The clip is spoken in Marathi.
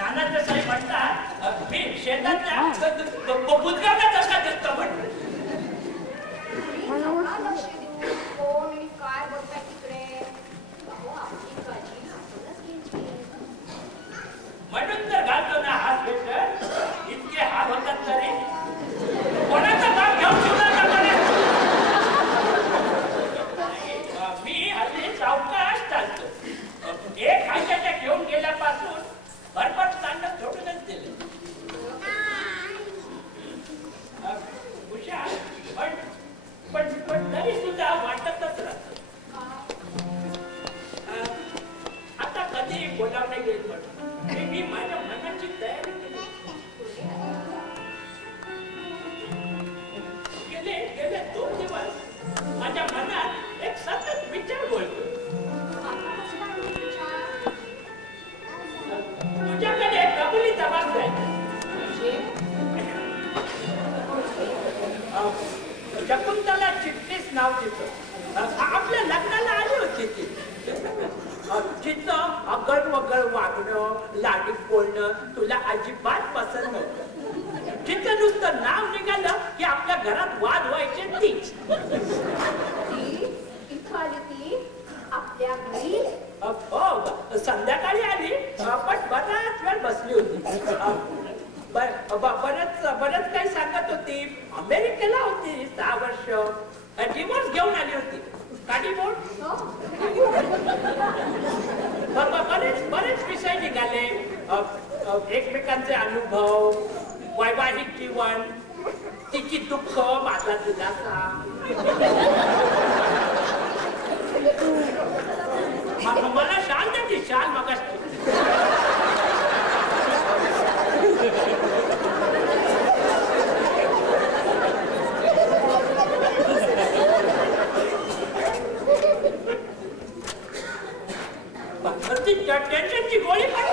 नाना देसाई म्हणतात मी शेतातल्या बुजगावला कसा दिसतो म्हणतो. काय बोलताय तिकडे म्हणून तर घालतो ना हा स्वेटर. इतके हाल होतात तरी कोणाचा भाग घेऊन शिवला मी हल्ली सावकाश चालतो. एक हायच्या घेऊन गेल्यापासून भरभट चालणं सोडूनच दिलं. हुशार पण तरी सुद्धा वाटतच राहत आता कधी बोलावलं येईल म्हणून मी माझ्या मनाची तयारी केली. गेले 2 दिवस माझ्या मनात एक सतत विचार बोलतो. तुझ्याकडे कबुली जबाब द्यायचा. शकुंतला चिटणीस नाव तिचं. आपल्या लग्नाला आली होती ती. तिचं अगळ वगळ वागणं लाडीत बोलणं तुला अजिबात पसंत नव्हतं. तिचं नुसतं नाव निघालं की आपल्या घरात वाद व्हायचे. तीच आपल्या घरी हो संध्याकाळी आली पण बराच वेळ बसली होती. बरंच काही सांगत होती. अमेरिकेला होती 6 वर्ष. डिवोर्स घेऊन आली होती. का डिवोर्स? बरेच विषय निघाले. एकमेकांचे अनुभव वैवाहिक जीवन तिची दुःख माझा दिलासा. मला शाल द्यायची शाल मग टेन्शनची गोळी पण